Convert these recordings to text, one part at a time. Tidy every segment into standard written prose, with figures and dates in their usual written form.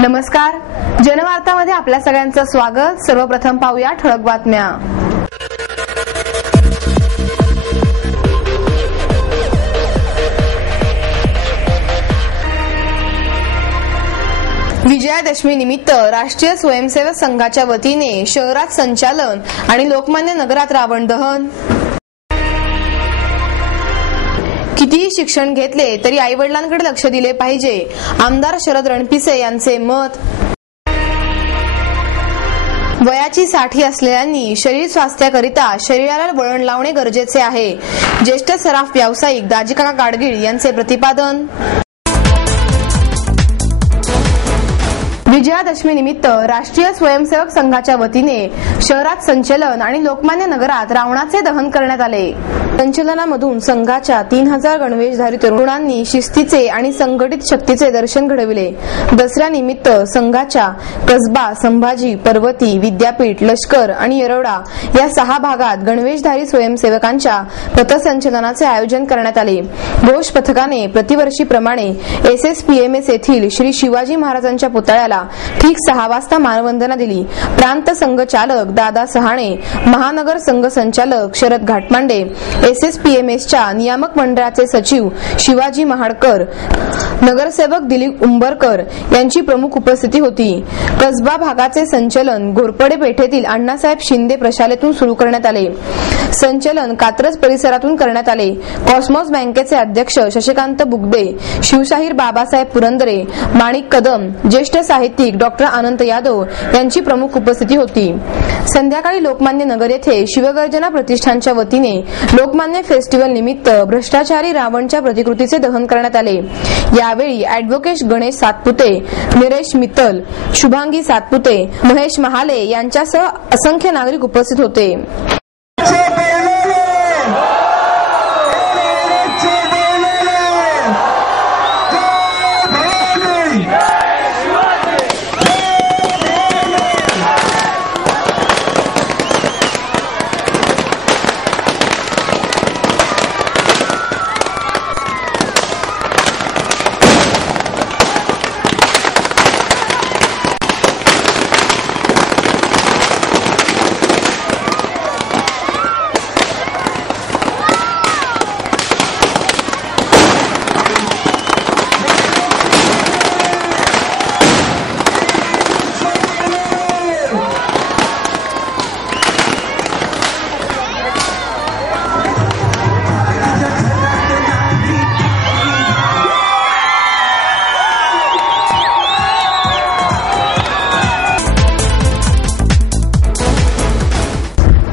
नमस्कार, जनवार्तामध्ये आपल्या सगळ्यांचं स्वागत। सर्वप्रथम पाहूया ठळक बातम्या। विजयादशमी निमित्त राष्ट्रीय स्वयंसेवक संघाच्या वतीने शहरात संचालन आणि लोकमान्य नगरात रावण दहन। कितीही शिक्षण घेतले तरी आईवडिलांकडे लक्ष दिले पाहिजे, आमदार शरद रणपिसे यांचे मत। वयाची 60 असलेल्यांनी शरीर स्वास्थ्याकरिता शरीराला वळण लावणे गरजेचे आहे, ज्येष्ठ सराफ व्यावसायिक दाजीकाका गाडगीळ यांचे प्रतिपादन। विजयादशमी निमित्त राष्ट्रीय स्वयंसेवक संघाच्या वतीने शहरात संचलन आणि लोकमान्य नगरात रावणाचे दहन करण्यात आले। संचलनामधून संघाच्या 3000 गणवेशधारी तरुणांनी शिस्तीचे आणि संघटित शक्तीचे दर्शन घडविले। दसऱ्यानिमित्त संघाच्या कसबा, संभाजी, पर्वती, विद्यापीठ, लष्कर आणि येरवडा या 6 भागात गणवेशधारी स्वयंसेवकांच्या पथसंचलनाचे आयोजन करण्यात आले। घोष पथकाने प्रतिवर्षीप्रमाणे SSPMS येथील श्री शिवाजी महाराजांच्या पुतळ्याला ठीक 6 वाजता मानवंदना दिली। प्रांत संघ चालक दादा सहाणे, महानगर संघ संचालक शरद घाटमांडे, SSPMSच्या नियामक मंडळाचे सचिव शिवाजी महाडकर, नगरसेवक दिलीप उंबरकर यांची प्रमुख उपस्थिती होती। कसबा भागाचे संचलन घोरपडे पेठेतील अण्णासाहेब शिंदे प्रशालेतून सुरू करण्यात आले। संचलन कात्रज परिसरातून करण्यात आले। कॉस्मॉस बँकेचे अध्यक्ष शशिकांत बुगदे, शिवशाहीर बाबासाहेब पुरंदरे, माणिक कदम, ज्येष्ठ साहित्यिक डॉक्टर अनंत यादव यांची प्रमुख उपस्थिती होती। संध्याकाळी लोकमान्य नगर येथे शिवगर्जना प्रतिष्ठानच्या वतीने लोकमान्य फेस्टिवल निमित्त भ्रष्टाचारी रावणच्या प्रतिकृतीचे दहन करण्यात आले। यावेळी ॲडव्होकेट गणेश सातपुते, निरेश मित्तल, शुभांगी सातपुते, महेश महाले यांच्यासह असंख्य नागरिक उपस्थित होते।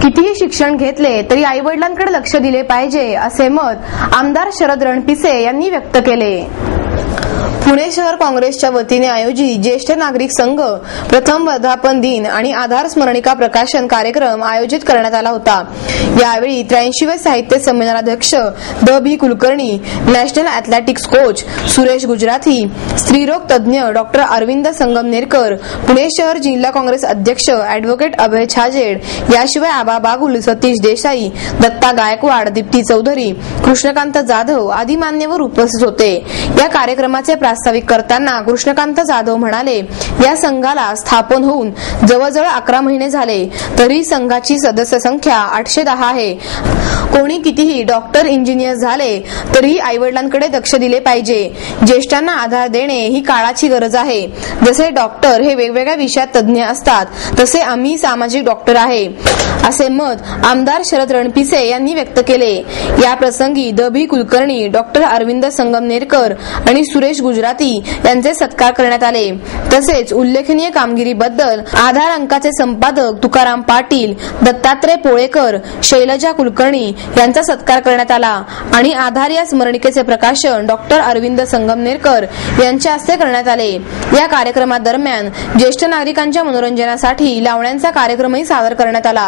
कितीही शिक्षण घेतले तरी आईवडिलांकडे लक्ष दिले पाहिजे, असे मत आमदार शरद रणपिसे यांनी व्यक्त केले। पुणे शहर काँग्रेसच्या वतीने आयोजित ज्येष्ठ नागरिक संघ प्रथम वर्धापन दिन आणि आधार स्मरणिका प्रकाशन कार्यक्रम आयोजित करण्यात आला होता। यावेळी 83वे साहित्य संमेलनाध्यक्ष द.बी. Kulkarni, national athletics coach Suresh Gujarathi, स्त्रीरोग तज्ज्ञ डॉक्टर अरविंद संगमनेरकर, पुणे शहर जिल्हा काँग्रेस अध्यक्ष ॲडव्होकेट अभय छाजेड, याशिवाय आबा बागुल, सतीश देसाई, दत्ता गायकवाड, दीप्ती चौधरी, कृष्णकांत जाधव आदी मान्यवर उपस्थित होते। या कार्यक्रमाचे प्रास्ताविक करताना कृष्णकांत जाधव म्हणाले, या संघाला स्थापन होऊन जवळजवळ 11 महिने झाले, तरी संघाची सदस्य संख्या 810 आहे। कोणी कितीही डॉक्टर, इंजिनियर झाले तरी आईवडिलांकडे लक्ष दिले पाहिजे। ज्येष्ठांना आधार देणे ही काळाची गरज आहे। जसे डॉक्टर हे वेगवेगळ्या विषयात तज्ज्ञ असतात, तसे आम्ही सामाजिक डॉक्टर आहे, असे मत आमदार शरद रणपिसे यांनी व्यक्त केले। या प्रसंगी द.बी. कुलकर्णी, डॉक्टर अरविंद संगमनेरकर आणि सुरेश गुजराती यांचे सत्कार करण्यात आले। तसेच उल्लेखनीय कामगिरीबद्दल आधार अंकाचे संपादक तुकाराम पाटील, दत्तात्रय पोळेकर, शैलजा कुलकर्णी यांचा सत्कार करण्यात आला आणि आधार या स्मरणिकेचे प्रकाशन डॉक्टर अरविंद संगमनेरकर यांच्या हस्ते करण्यात आले। या कार्यक्रमादरम्यान ज्येष्ठ नागरिकांच्या मनोरंजनासाठी लावण्यांचा कार्यक्रमही सादर करण्यात आला।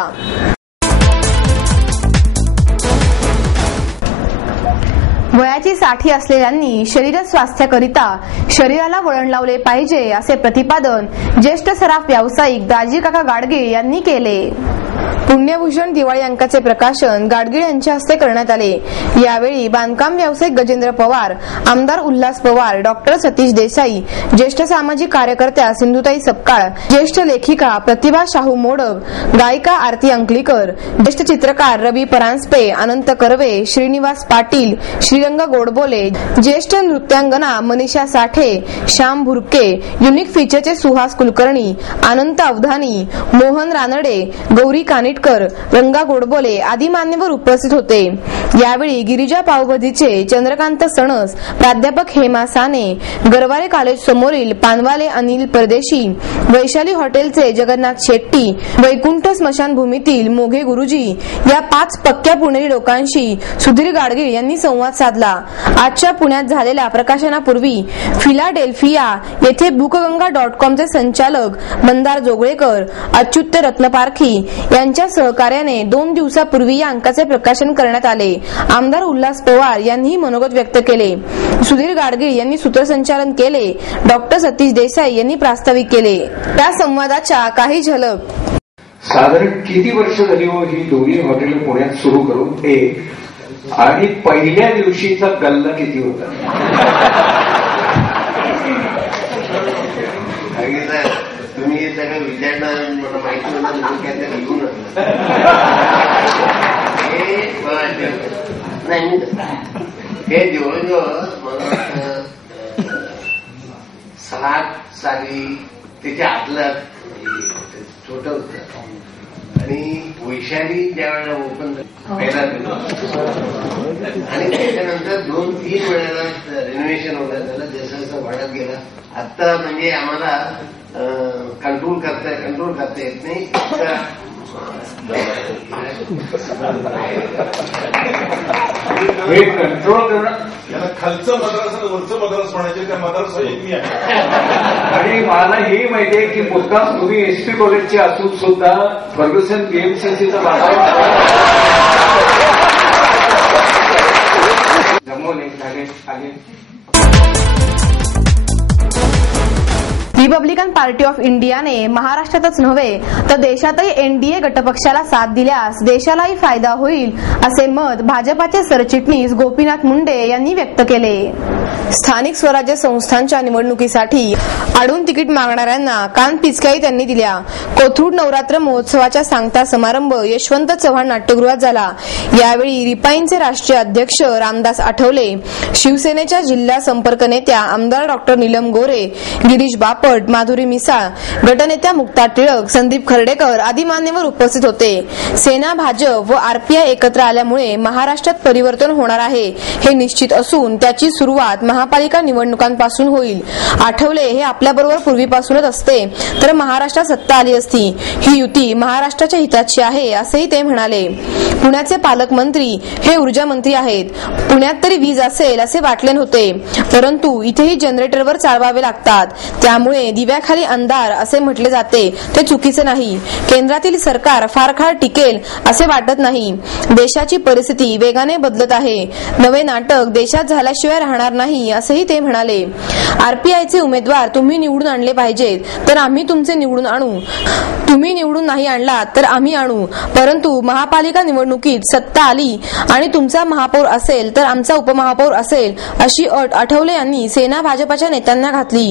वयाची 60 असलेल्यांनी शरीर स्वास्थ्याकरिता शरीराला वळण लावले पाहिजे, असे प्रतिपादन ज्येष्ठ सराफ व्यावसायिक दाजीकाका गाडगीळ यांनी केले। पुण्यभूषण दिवाळी अंकाचे प्रकाशन गाडगीळ यांच्या हस्ते करण्यात आले। यावेळी बांधकाम व्यावसायिक गजेंद्र पवार, आमदार उल्हास पवार, डॉक्टर सतीश देसाई, ज्येष्ठ सामाजिक कार्यकर्त्या सिंधुताई सपकाळ, ज्येष्ठ लेखिका प्रतिभा शाहू मोडक, गायिका आरती अंकलीकर, ज्येष्ठ चित्रकार रवी परांजपे, अनंत कर्वे, श्रीनिवास पाटील, श्रीरंग गोडबोले, ज्येष्ठ नृत्यांगना मनीषा साठे, श्याम भुरके, युनिक फीचरचे सुहास कुलकर्णी, अनंत अवधानी, मोहन रानडे, गौरी कानिटकर, रंगा गोडबोले आदी मान्यवर उपस्थित होते। यावेळी गिरिजा पावभाजीचे चंद्रकांत सणस, प्राध्यापक हेमा साने, गरवारे कॉलेज समोरील पानवाले अनिल परदेशी, वैशाली हॉटेलचे जगन्नाथ शेट्टी, वैकुंठ स्मशानभूमीतील मोघे गुरुजी या 5 पक्क्या पुणेरी लोकांशी सुधीर गाडगीळ यांनी संवाद साधला। आजच्या पुण्यात झालेल्या प्रकाशनापूर्वी फिलाडेल्फिया येथे बुकगंगा.कॉमचे संचालक मंदार जोगळेकर, अच्युत रत्नपारखी यांच्या सहकार्याने 2 दिवसापूर्वी या अंकाचे प्रकाशन करण्यात आले। आमदार उल्हास पवार यांनीही मनोगत व्यक्त केले। सुधीर गाडगीळ यांनी सूत्रसंचालन केले। डॉक्टर सतीश देसाई यांनी प्रास्ताविक केले। त्या संवादाच्या काही झलक। साधारण किती वर्ष झाली हो ही दोन्ही हॉटेल पुण्यात सुरू करून एक, आणि पहिल्या दिवशीचा गल्ला किती होता? तुम्ही हे सगळं विचारणार, मला माहिती होतं लिहून नाही हे जवळजवळ मला 7 साली त्याच्या आतलं छोट होत आणि वैशाली ज्या वेळेला ओपन पहिला आणि त्याच्यानंतर 2-3 वेळेला रिनोव्हेशन वगैरे झालं, जसं जसं वाढत गेला। आता म्हणजे आम्हाला कंट्रोल करता येत नाही। हे कंट्रोल करणं, याला खालचं मद्रास आणि वरचं मद्रास म्हणायचे, त्या मद्रास मी आहे। आणि मला हे माहितीये की मुद्दाम तुम्ही एसपी कॉलेजचे असून सुद्धा फर्ग्युसन बीएमसीसीचा जमवले आले। रिपब्लिकन पार्टी ऑफ इंडियाने महाराष्ट्रातच नव्हे तर देशातही एनडीए गटपक्षाला साथ दिल्यास देशालाही फायदा होईल असे मत भाजपाचे सरचिटणीस गोपीनाथ मुंडे यांनी व्यक्त केले। स्थानिक स्वराज्य संस्थांच्या निवडणुकीसाठी आडून तिकीट मागणाऱ्यांना कान पिचकाई त्यांनी दिल्या। कोथरूड नवरात्र महोत्सवाचा सांगता समारंभ यशवंत चव्हाण नाट्यगृहात झाला। यावेळी रिपाईंचे राष्ट्रीय अध्यक्ष रामदास आठवले, शिवसेनेच्या जिल्हा संपर्क नेत्या आमदार डॉक्टर नीलम गोरे, गिरीश बापट, माधुरी मिसाळ, गटनेत्या मुक्ता टिळक, संदीप खर्डेकर आदी मान्यवर उपस्थित होते। सेना, भाजप व आरपीआय एकत्र आल्यामुळे महाराष्ट्रात परिवर्तन होणार आहे हे निश्चित असून त्याची सुरुवात महापालिका निवडणुकांपासून होईल। आठवले हे आपल्याबरोबर पूर्वीपासूनच असते तर महाराष्ट्रात सत्ता आली असती। ही युती महाराष्ट्राच्या हिताची आहे असेही ते म्हणाले। पुण्याचे पालकमंत्री हे ऊर्जा मंत्री आहेत। पुण्यात तरी वीज असेल असे वाटले नव्हते, परंतु इथेही जनरेटरवर चालवावे लागतात, त्यामुळे दिव्याखाली अंधार असे म्हटले जाते ते चुकीचे नाही। केंद्रातील सरकार फार काळ टिकेल असे वाटत नाही। देशाची परिस्थिती वेगाने बदलत आहे। नवे नाटक देशात झाल्याशिवाय राहणार नाही असेही ते म्हणाले। आरपीआयचे उमेदवार तुम्ही निवडून आणले पाहिजेत तर आम्ही तुमचे निवडून आणू, तुम्ही निवडून नाही आणलात तर आम्ही आणू, परंतु महापालिका निवडणुकीत सत्ता आली आणि तुमचा महापौर असेल तर आमचा उपमहापौर असेल अशी अट आठवले यांनी सेना भाजपाच्या नेत्यांना घातली।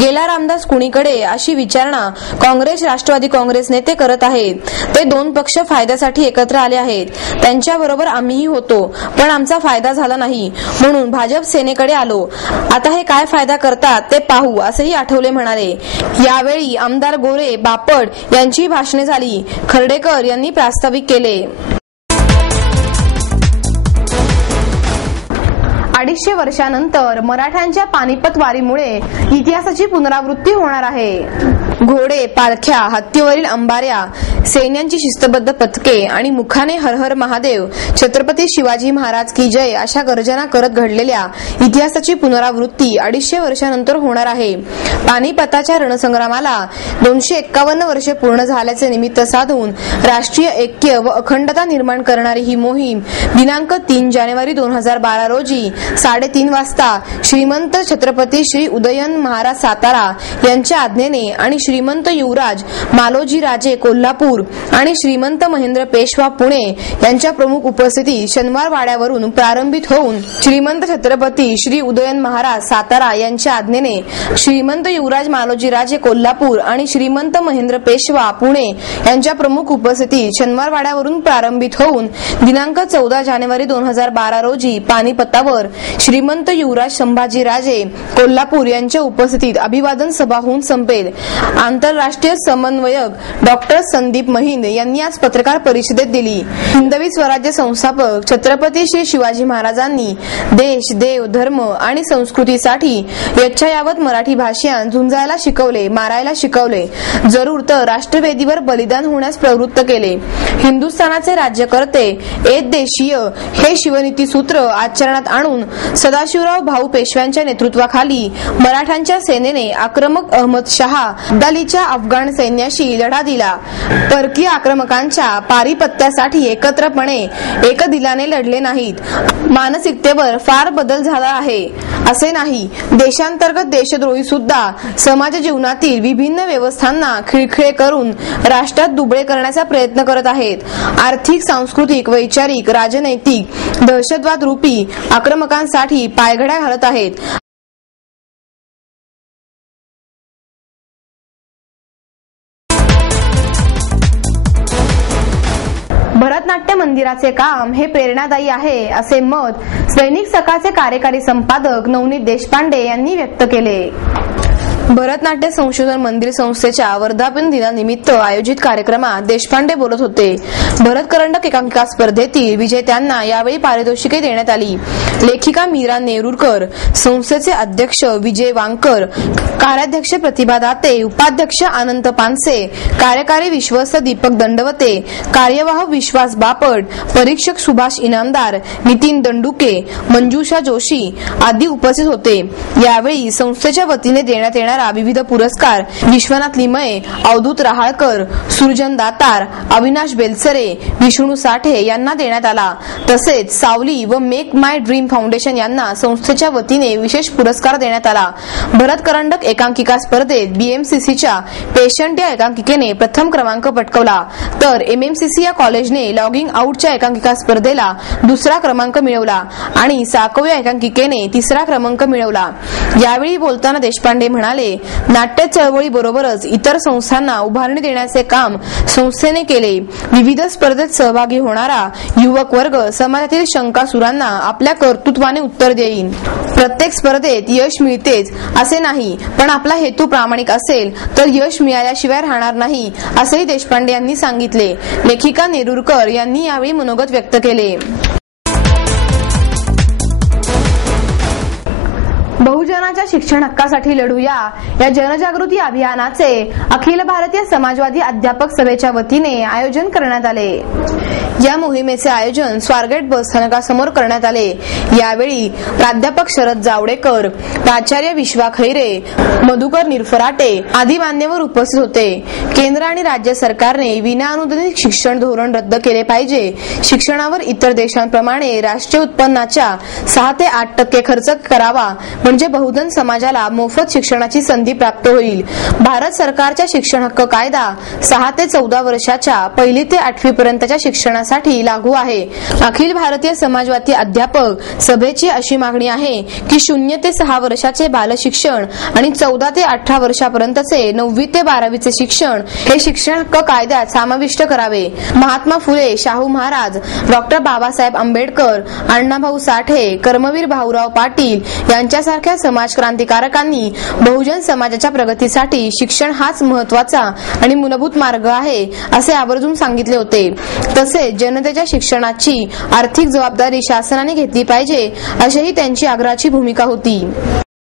गेला रामदास कुणीकडे अशी विचारणा काँग्रेस राष्ट्रवादी काँग्रेस नेते करत आहेत। ते 2 पक्ष फायद्यासाठी एकत्र आले आहेत, त्यांच्याबरोबर आम्हीही होतो, पण आमचा फायदा झाला नाही म्हणून भाजप सेनेकडे आलो। आता हे काय फायदा करतात ते पाहू असेही आठवले म्हणाले। यावेळी आमदार गोरे, बापट यांची भाषणे झाली। खर्डेकर यांनी प्रास्ताविक केले। 250 वर्षांनंतर मराठ्यांच्या पानिपत वारीमुळे इतिहासाची पुनरावृत्ती होणार आहे। घोडे, पालख्या, हत्तीवरील अंबाऱ्या, सैन्यांची शिस्तबद्ध पथके आणि मुखाने हर हर महादेव, छत्रपती शिवाजी महाराज की जय अशा गर्जना करत घडलेल्या इतिहासाची पुनरावृत्ती 250 वर्षांनंतर होणार आहे। पानिपताच्या रणसंग्रामाला 251 वर्षे पूर्ण झाल्याचे निमित्त साधून राष्ट्रीय ऐक्य व अखंडता निर्माण करणारी ही मोहीम दिनांक 3 जानेवारी 2012 रोजी 3:30 वाजता श्रीमंत छत्रपती श्री उदयन महाराज सातारा यांच्या आज्ञेने आणि श्रीमंत युवराज मालोजी राजे कोल्हापूर आणि श्रीमंत महेंद्र पेशवा पुणे यांच्या प्रमुख उपस्थितीत शनिवार वाड्यावरून प्रारंभित होऊन श्रीमंत छत्रपती श्री उदयन महाराज सातारा यांच्या आज्ञेने श्रीमंत युवराज मालोजी राजे कोल्हापूर आणि श्रीमंत महेंद्र पेशवा पुणे यांच्या प्रमुख उपस्थितीत शनिवार वाड्यावरून प्रारंभित होऊन दिनांक 14 जानेवारी 2012 रोजी पानिपतावर श्रीमंत युवराज संभाजी राजे कोल्हापूर यांच्या उपस्थितीत अभिवादन सभा होऊन संपेल. आंतरराष्ट्रीय समन्वयक डॉक्टर संदीप महिंद यांनी आज पत्रकार परिषदेत दिली. हिंदवी स्वराज्य संस्थापक छत्रपती श्री शिवाजी महाराजांनी देश, देव, धर्म आणि संस्कृतीसाठी यच्छायावत मराठी भाषिकांना झुंजायला शिकवले, मारायला शिकवले, जरूर तर राष्ट्रवेदीवर बलिदान होण्यास प्रवृत्त केले. हिंदुस्थानाचे राज्यकर्ते एक देशीय हे शिवनीती सूत्र आचरणात आणून सदाशिवराव भाऊ पेशव्यांच्या नेतृत्वाखाली मराठ्यांच्या सेनेने आक्रमक अहमद शहा अब्दालीच्या अफगाण सैन्याशी लढा दिला. परकीय आक्रमकांच्या पारिपत्यासाठी एकत्रपणे एकदिलाने लढले नाहीत. मानसिकतेवर फार बदल झाला आहे असे नाही. देशांतर्गत देशद्रोही सुद्धा समाज जीवनातील विभिन्न व्यवस्थांना खिळखिळे करून राष्ट्रात दुबळे करण्याचा प्रयत्न करत आहेत. आर्थिक, सांस्कृतिक, वैचारिक, राजनैतिक दहशतवाद रूपी आक्रमकांसाठी पायघड्या घालत आहेत. भरतनाट्य मंदिराचे काम हे प्रेरणादायी आहे असे मत दैनिक सकाळचे कार्यकारी संपादक नवनीत देशपांडे यांनी व्यक्त केले. भरतनाट्य संशोधन मंदिर संस्थेच्या वर्धापन दिनानिमित्त आयोजित कार्यक्रमात देशपांडे बोलत होते. भरत करंडक एकांकिका स्पर्धेतील विजेत्यांना यावेळी पारितोषिके देण्यात आली. लेखिका मीरा नेरुरकर, संस्थेचे अध्यक्ष विजय वांकर, कार्याध्यक्ष प्रतिभा दाते, उपाध्यक्ष अनंत पानसे, कार्यकारी विश्वस्त दीपक दंडवते, कार्यवाह विश्वास बापट, परीक्षक सुभाष इनामदार, नितीन दंडुके, मंजुषा जोशी आदी उपस्थित होते. यावेळी संस्थेच्या वतीने देण्यात येणारा विविध पुरस्कार विश्वनाथ लिमये, अवधूत रहाळकर, सुरजन दातार, अविनाश बेलसरे, विष्णू साठे यांना देण्यात आला. तसेच सावली व मेक माय ड्रीम फाउंडेशन यांना संस्थेच्या वतीने विशेष पुरस्कार देण्यात आला. भरत करंडक एकांकिका स्पर्धेत बीएमसीसीच्या पेशंट या एकांकिकेने प्रथम क्रमांक पटकावला, तर एमएमसीसी या कॉलेजने लॉगिंग आउटच्या एकांकिका स्पर्धेला दुसरा क्रमांक मिळवला आणि साकव या एकांकिकेने तिसरा क्रमांक मिळवला. यावेळी बोलताना देशपांडे म्हणाले, नाट्य चळवळीबरोबरच इतर संस्थांना उभारणी देण्याचे काम संस्थेने केले. विविध स्पर्धेत सहभागी होणारा युवक वर्ग समाजातील शंकासुरांना आपल्या कर्तृत्वाने उत्तर देईल. प्रत्येक स्पर्धेत यश मिळतेच असे नाही, पण आपला हेतू प्रामाणिक असेल तर यश मिळाल्याशिवाय राहणार नाही असेही देशपांडे यांनी सांगितले. लेखिका नेरुरकर यांनी यावेळी मनोगत व्यक्त केले. बहुजनाच्या शिक्षण हक्कासाठी लढूया या जनजागृती अभियानाचे अखिल भारतीय समाजवादी अध्यापक सभेच्या वतीने आयोजन करण्यात आले. या मोहिमेचे आयोजन स्वारगेट बस स्थानकासमोर करण्यात आले. यावेळी प्राध्यापक शरद जावडेकर, प्राचार्य विश्वा खैरे, मधुकर निरफराटे आदी मान्यवर उपस्थित होते. केंद्र आणि राज्य सरकारने विनाअनुदानित शिक्षण धोरण रद्द केले पाहिजे. शिक्षणावर इतर देशांप्रमाणे राष्ट्रीय उत्पन्नाच्या 6 ते 8% खर्च करावा, म्हणजे बहुजन समाजाला मोफत शिक्षणाची संधी प्राप्त होईल. भारत सरकारच्या शिक्षण हक्क कायदा 6 ते 14 वर्षाच्या 1ली ते 8वी पर्यंतच्या शिक्षणासाठी लागू आहे. अखिल भारतीय समाजवादी अध्यापक सभेची अशी मागणी आहे की 0 ते 6 वर्षाचे बालशिक्षण आणि 14 ते 18 वर्षापर्यंतचे 9वी ते 12वीचे शिक्षण हे शिक्षण हक्क कायद्यात समाविष्ट करावे. महात्मा फुले, शाहू महाराज, डॉक्टर बाबासाहेब आंबेडकर, अण्णाभाऊ साठे, कर्मवीर भाऊराव पाटील यांच्यासारख्या समाज क्रांतिकारकांनी बहुजन समाजाच्या प्रगतीसाठी शिक्षण हाच महत्वाचा आणि मूलभूत मार्ग आहे असे आवर्जून सांगितले होते. तसेच जनतेच्या शिक्षणाची आर्थिक जबाबदारी शासनाने घेतली पाहिजे अशीही त्यांची आग्रहाची भूमिका होती.